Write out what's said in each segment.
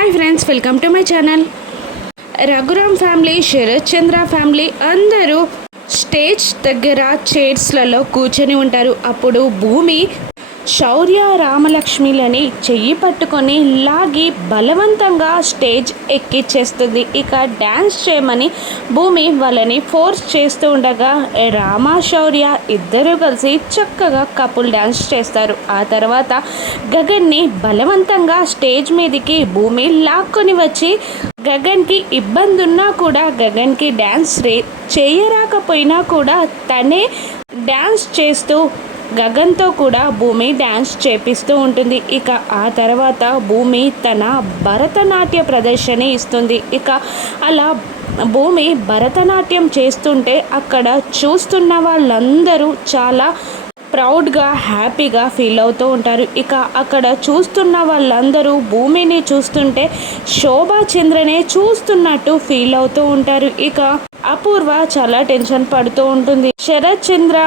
Hi friends, welcome to my channel. Raghuram family, Sharath Chandra family అందరూ stage దగ్గర చైర్స్లలో కూర్చొని ఉంటారు. అప్పుడు భూమి శౌర్య రామలక్ష్మిలని చెయ్యి పట్టుకొని లాగి బలవంతంగా స్టేజ్ ఎక్కిచ్చేస్తుంది. ఇక డ్యాన్స్ చేయమని భూమి వాళ్ళని ఫోర్స్ చేస్తూ ఉండగా రామ శౌర్య ఇద్దరు కలిసి చక్కగా కపుల్ డ్యాన్స్ చేస్తారు. ఆ తర్వాత గగన్ని బలవంతంగా స్టేజ్ మీదకి భూమి లాక్కొని వచ్చి గగన్కి ఇబ్బంది ఉన్నా కూడా గగన్కి డ్యాన్స్ చేయరాకపోయినా కూడా తనే డ్యాన్స్ చేస్తూ గగన్తో కూడా భూమి డ్యాన్స్ చేపిస్తూ ఉంటుంది. ఇక ఆ తర్వాత భూమి తన భరతనాట్య ప్రదర్శన ఇస్తుంది. ఇక అలా భూమి భరతనాట్యం చేస్తుంటే అక్కడ చూస్తున్న వాళ్ళందరూ చాలా ప్రౌడ్గా హ్యాపీగా ఫీల్ అవుతూ ఉంటారు. ఇక అక్కడ చూస్తున్న వాళ్ళందరూ భూమిని చూస్తుంటే శోభాచంద్రనే చూస్తున్నట్టు ఫీల్ అవుతూ ఉంటారు. ఇక అపూర్వ చాలా టెన్షన్ పడుతూ ఉంటుంది. శరత్ చంద్ర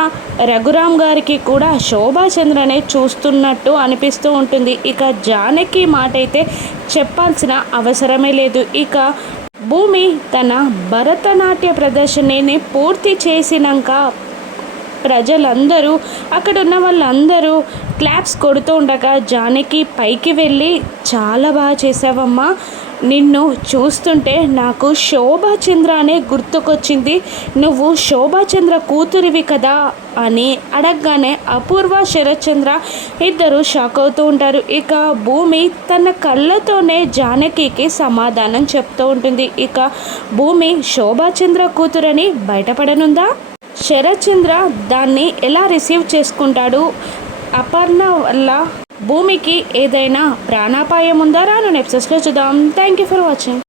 రఘురామ్ గారికి కూడా శోభాచంద్రనే చూస్తున్నట్టు అనిపిస్తూ ఉంటుంది. ఇక జానకి మాట అయితే చెప్పాల్సిన అవసరమే లేదు. ఇక భూమి తన భరతనాట్య ప్రదర్శనని పూర్తి చేసినాక ప్రజలందరూ అక్కడ ఉన్న వాళ్ళందరూ క్లాప్స్ కొడుతూ ఉండగా జానకి పైకి వెళ్ళి చాలా బాగా చేసావమ్మా, నిన్ను చూస్తుంటే నాకు శోభాచంద్ర అనే గుర్తుకొచ్చింది, నువ్వు శోభాచంద్ర కూతురివి కదా అని అడగగానే అపూర్వ శరత్ చంద్ర ఇద్దరు షాక్ అవుతూ ఉంటారు. ఇక భూమి తన కళ్ళతోనే జానకికి సమాధానం చెప్తూ ఉంటుంది. ఇక భూమి శోభాచంద్ర కూతురని బయటపడనుందా? శరత్ చంద్ర దాన్ని ఎలా రిసీవ్ చేసుకుంటాడు? అపర్ణ వల్ల భూమికి ఏదైనా ప్రాణాపాయం ఉందా? రాను ఎపిసోడ్స్లో చూద్దాం. Thank you for watching.